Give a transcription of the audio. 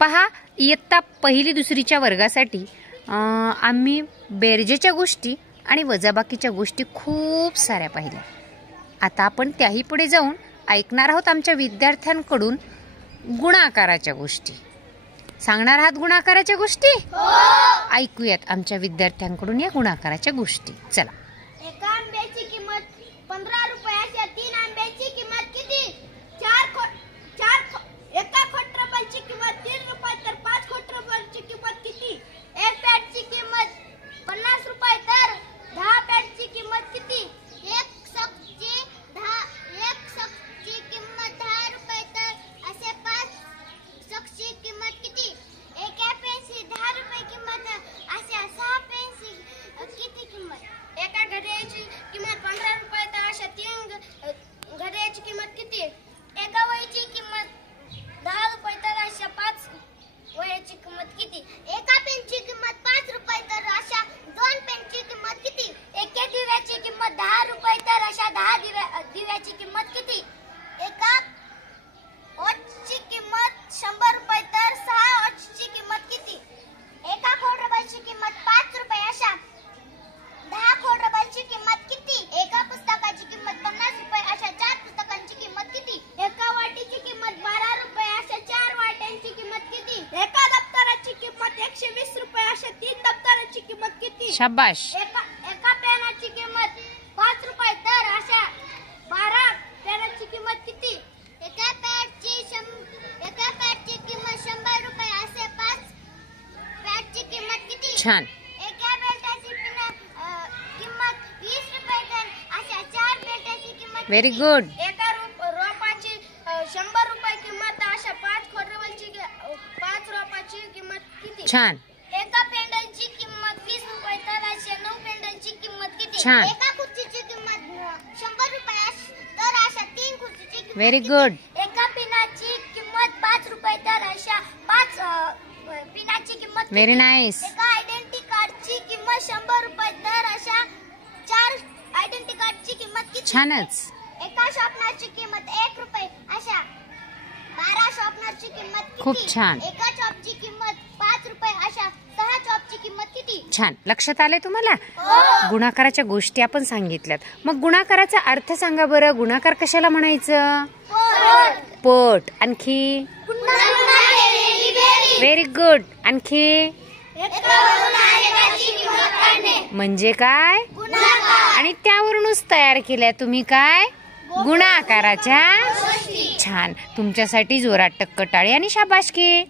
पहा, इयत्ता पहिली दुसरीच्या वर्गासाठी आम्ही बेरजेच्या गोष्टी आणि वजाबाकीच्या गोष्टी खूप साऱ्या पाहिल्या. आता आपण त्याही पुढे जाऊन ऐकणार आहोत आमच्या विद्यार्थ्यांकडून गुणाकाराच्या गोष्टी. सांगणार आहात गुणाकाराच्या गोष्टी? ऐकूयात आमच्या विद्यार्थ्यांकडून या गुणाकाराच्या गोष्टी. चला. एका आंब्याची किंमत 15 रुपयाच्या 3 आंब्याची किंमत किती? एका खोटरबलची किंमत 3 रुपये तर 5 खोटरबलची किंमत किती? एक पॅडची किंमत 50 रुपये तर 10 पॅडची किंमत किती? एक सॉक्सची किंमत 10 रुपये तर असे 5 सॉक्सची किंमत किती? एका पेनची 10 रुपये किंमत अशा 6 पेनची किती किंमत? एका घड्याळाची किंमत 15 रुपये तर अशा 3 घड्याळाची किंमत किती? एका वहीची किंमत 10 रुपये तर अशा 5 वह्यांची किंमत किती? एका पेनची किंमत 5 रुपये तर अशा 2 पेनची किंमत किती? एका दिव्याची किंमत 10 रुपये तर अशा 10 दिव्याची किंमत किती? एका वॉचची किंमत 100 रुपये तर 6 वॉचची किंमत किती? एका खोडरबलची किंमत 5 रुपये अशा 10 खोडरबलची किंमत किती? एका पुस्तकाची किंमत 50 रुपये अशा 4 पुस्तकांची किंमत किती? एका वाटीची किंमत 12 रुपये अशा 4 वाट्यांची किंमत किती? एका दप्तराची किंमत 120 रुपये अशा 3 दप्तराची किंमत किती? शाबाश. एका पेनाची किंमत 5 रुपये तर अशा 12 पेनाची किंमत किती? एका पॅडची किंमत 100 रुपये असे 5 पॅडची किंमत किती? छान. एका बेल्टाची किंमत 20 रुपये तर अशा 4 बेल्टाची किंमत व्हेरी गुड. एका रोपाची 100 रुपये किंमत अशा 5 खोडरबलची 5 रोपाची किंमत किती? छान. एका पेंडलची किंमत 20 रुपये तर अशा 9 पेंडलची किंमत किती? छान. एका खुर्चीची किंमत 100 रुपये तर अशा 3 खुर्चीची किंमत व्हेरी किती? गुड. एका पिनाची किंमत 5 रुपये तर अशा 5 पिनाची किंमत किती? Very nice. एका आयडेंटिटी कार्डची किंमत 100 रुपये तर अशा 4 आयडेंटिटी कार्डची किंमत किती? छानच. एका शॉर्पनरची किंमत 1 रुपये अशा 12 शॉर्पनरची किंमत किती? खूप छान. एका चॉपची किंमत 5 रुपये अशा 6 चॉपची किंमत किती? छान. लक्षात आले तुम्हाला? गुणाकाराच्या गोष्टी आपण सांगितल्यात. मग गुणाकाराचा अर्थ सांगा बरं. गुणाकार कशाला म्हणायचं? पट. आणखी? Very good. आणखी? म्हणजे काय? आणि त्यावरूनच तयार केल्या तुम्ही काय? गुणाकाराच्या. छान. तुमच्यासाठी जोरात टक्कटाळी आणि शाबासकी.